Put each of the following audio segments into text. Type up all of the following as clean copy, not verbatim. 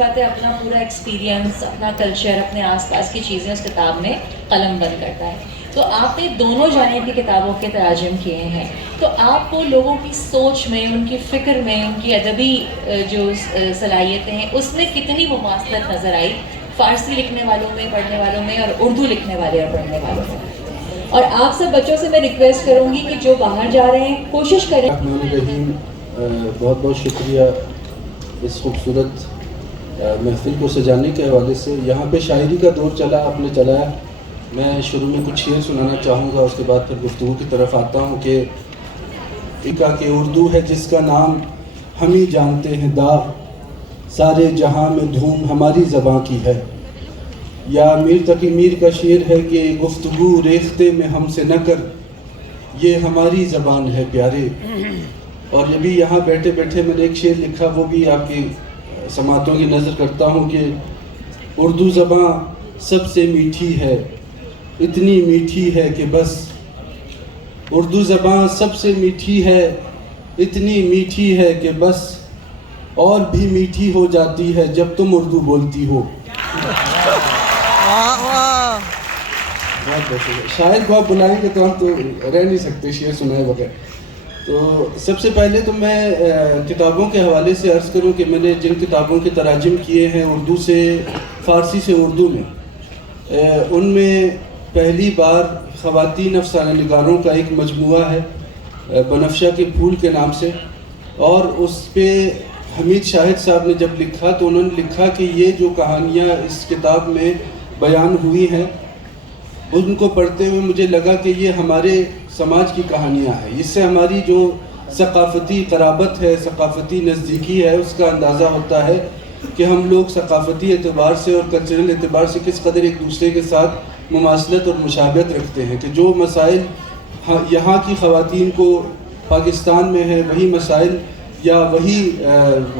بات ہے اپنا پورا ایکسپیرینس، اپنا کلچر، اپنے آس پاس کی چیزیں اس کتاب میں قلم بند کرتا ہے. تو آپ نے دونوں جانب کی کتابوں کے تراجم کیے ہیں، تو آپ کو لوگوں کی سوچ میں، ان کی فکر میں، ان کی ادبی جو صلاحیتیں ہیں اس میں کتنی مماثلت نظر آئی فارسی لکھنے والوں میں، پڑھنے والوں میں، اور اردو لکھنے والے اور پڑھنے والوں میں؟ اور آپ سب بچوں سے میں ریکویسٹ کروں گی کہ جو باہر جا رہے ہیں کوشش کریں. الرحمن الرحیم، بہت بہت شکریہ اس خوبصورت محفل کو سجانے کے حوالے سے. یہاں پہ شاعری کا دور چلا، آپ نے چلایا. میں شروع میں کچھ شعر سنانا چاہوں گا، اس کے بعد پھر گفتگو کی طرف آتا ہوں. کہ اردو ہے جس کا نام ہم ہی جانتے ہیں داغ، سارے جہاں میں دھوم ہماری زباں کی ہے. یا میر تقی میر کا شعر ہے کہ گفتگو ریختے میں ہم سے نہ کر، یہ ہماری زبان ہے پیارے. اور یہ بھی یہاں بیٹھے بیٹھے میں نے ایک شعر لکھا، وہ بھی آپ کی سماعتوں کی نظر کرتا ہوں کہ اردو زبان سب سے میٹھی ہے، اتنی میٹھی ہے کہ بس. اردو زبان سب سے میٹھی ہے، اتنی میٹھی ہے کہ بس، اور بھی میٹھی ہو جاتی ہے جب تم اردو بولتی ہو. شاعر کو آپ بلائیں گے تو ہم تو رہ نہیں سکتے شعر سنائے بغیر. تو سب سے پہلے تو میں کتابوں کے حوالے سے عرض کروں کہ میں نے جن کتابوں کے تراجم کیے ہیں اردو سے فارسی سے اردو میں، ان میں پہلی بار خواتین افسانہ نگاروں کا ایک مجموعہ ہے بنفشہ کے پھول کے نام سے. اور اس پہ حمید شاہد صاحب نے جب لکھا تو انہوں نے لکھا کہ یہ جو کہانیاں اس کتاب میں بیان ہوئی ہیں، ان کو پڑھتے ہوئے مجھے لگا کہ یہ ہمارے سماج کی کہانیاں ہیں. اس سے ہماری جو ثقافتی قرابت ہے، ثقافتی نزدیکی ہے، اس کا اندازہ ہوتا ہے کہ ہم لوگ ثقافتی اعتبار سے اور کلچرل اعتبار سے کس قدر ایک دوسرے کے ساتھ مماثلت اور مشابہت رکھتے ہیں. کہ جو مسائل یہاں کی خواتین کو پاکستان میں ہے، وہی مسائل یا وہی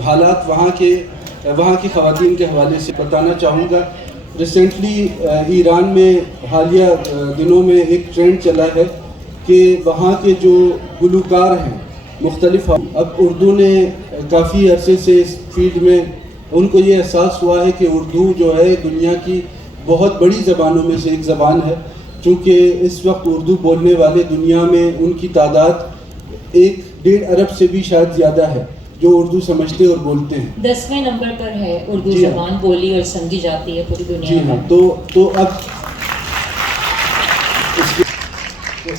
حالات وہاں کی خواتین کے حوالے سے بتانا چاہوں گا. ریسنٹلی ایران میں حالیہ دنوں میں ایک ٹرینڈ چلا ہے کہ وہاں کے جو گلوکار ہیں مختلف، اب اردو نے کافی عرصے سے اس فیلڈ میں ان کو یہ احساس ہوا ہے کہ اردو جو ہے دنیا کی بہت بڑی زبانوں میں سے ایک زبان ہے. چونکہ اس وقت اردو بولنے والے دنیا میں ان کی تعداد 1.5 ارب سے بھی شاید زیادہ ہے جو اردو سمجھتے اور بولتے ہیں. 10ویں نمبر پر ہے اردو زبان بولی اور سمجھی جاتی ہے پوری دنیا میں. جی ہاں. تو اب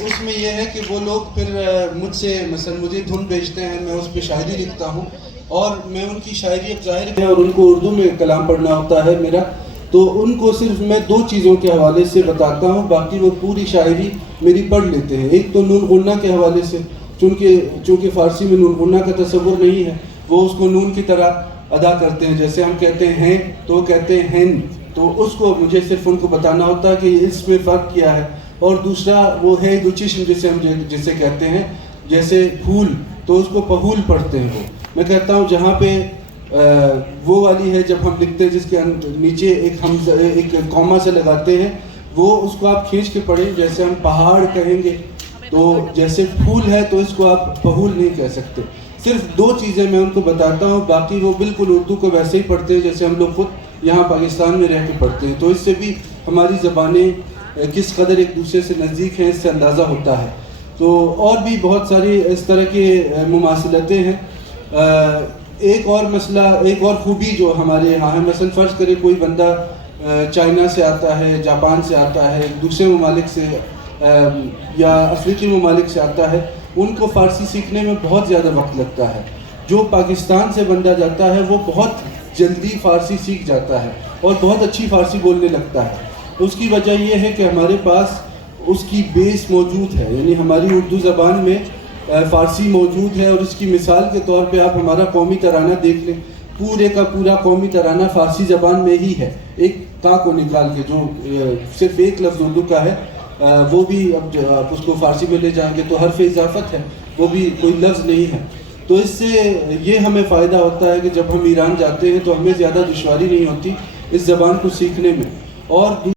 اس میں یہ ہے کہ وہ لوگ پھر مجھ سے مثلا مجھے دھن بھیجتے ہیں، میں اس پہ شاعری لکھتا ہوں اور میں ان کی شاعری اب ظاہر ہے اور ان کو اردو میں کلام پڑھنا ہوتا ہے میرا. تو ان کو صرف میں 2 چیزوں کے حوالے سے بتاتا ہوں، باقی وہ پوری شاعری میری پڑھ لیتے ہیں. ایک تو نون غنہ کے حوالے سے، چونکہ فارسی میں نون غنہ کا تصور نہیں ہے، وہ اس کو نون کی طرح ادا کرتے ہیں. جیسے ہم کہتے ہیں تو وہ کہتے ہیں ہین، تو اس کو مجھے صرف ان کو بتانا ہوتا ہے کہ اس میں فرق کیا ہے. اور دوسرا وہ ہے دو چشم جسے کہتے ہیں، جیسے پھول تو اس کو پہول پڑھتے ہیں. وہ میں کہتا ہوں جہاں پہ وہ والی ہے جب ہم لکھتے ہیں جس کے نیچے ایک کوما سے لگاتے ہیں، وہ اس کو آپ کھینچ کے پڑھیں. جیسے ہم پہاڑ کہیں گے تو جیسے پھول ہے تو اس کو آپ پہول نہیں کہہ سکتے. صرف 2 چیزیں میں ان کو بتاتا ہوں، باقی وہ بالکل اردو کو ویسے ہی پڑھتے ہیں جیسے ہم لوگ خود یہاں پاکستان میں رہ کے پڑھتے ہیں. تو اس سے بھی ہماری زبانیں کس قدر ایک دوسرے سے نزدیک ہیں اس سے اندازہ ہوتا ہے. تو اور بھی بہت ساری اس طرح کی مماثلتیں ہیں. ایک اور مسئلہ، ایک اور خوبی جو ہمارے یہاں ہے، مثلا فرض کرے کوئی بندہ چائنا سے آتا ہے، جاپان سے آتا ہے، دوسرے ممالک سے یا افریقی ممالک سے آتا ہے، ان کو فارسی سیکھنے میں بہت زیادہ وقت لگتا ہے. جو پاکستان سے بندہ جاتا ہے وہ بہت جلدی فارسی سیکھ جاتا ہے اور بہت اچھی فارسی بولنے لگتا ہے. اس کی وجہ یہ ہے کہ ہمارے پاس اس کی بیس موجود ہے، یعنی ہماری اردو زبان میں فارسی موجود ہے. اور اس کی مثال کے طور پہ آپ ہمارا قومی ترانہ دیکھ لیں، پورے کا پورا قومی ترانہ فارسی زبان میں ہی ہے. ایک تا کو نکال کے جو صرف ایک لفظ اردو کا ہے، وہ بھی اب آپ اس کو فارسی میں لے جائیں گے تو حرف اضافت ہے، وہ بھی کوئی لفظ نہیں ہے. تو اس سے یہ ہمیں فائدہ ہوتا ہے کہ جب ہم ایران جاتے ہیں تو ہمیں زیادہ دشواری نہیں ہوتی اس زبان کو سیکھنے میں. اور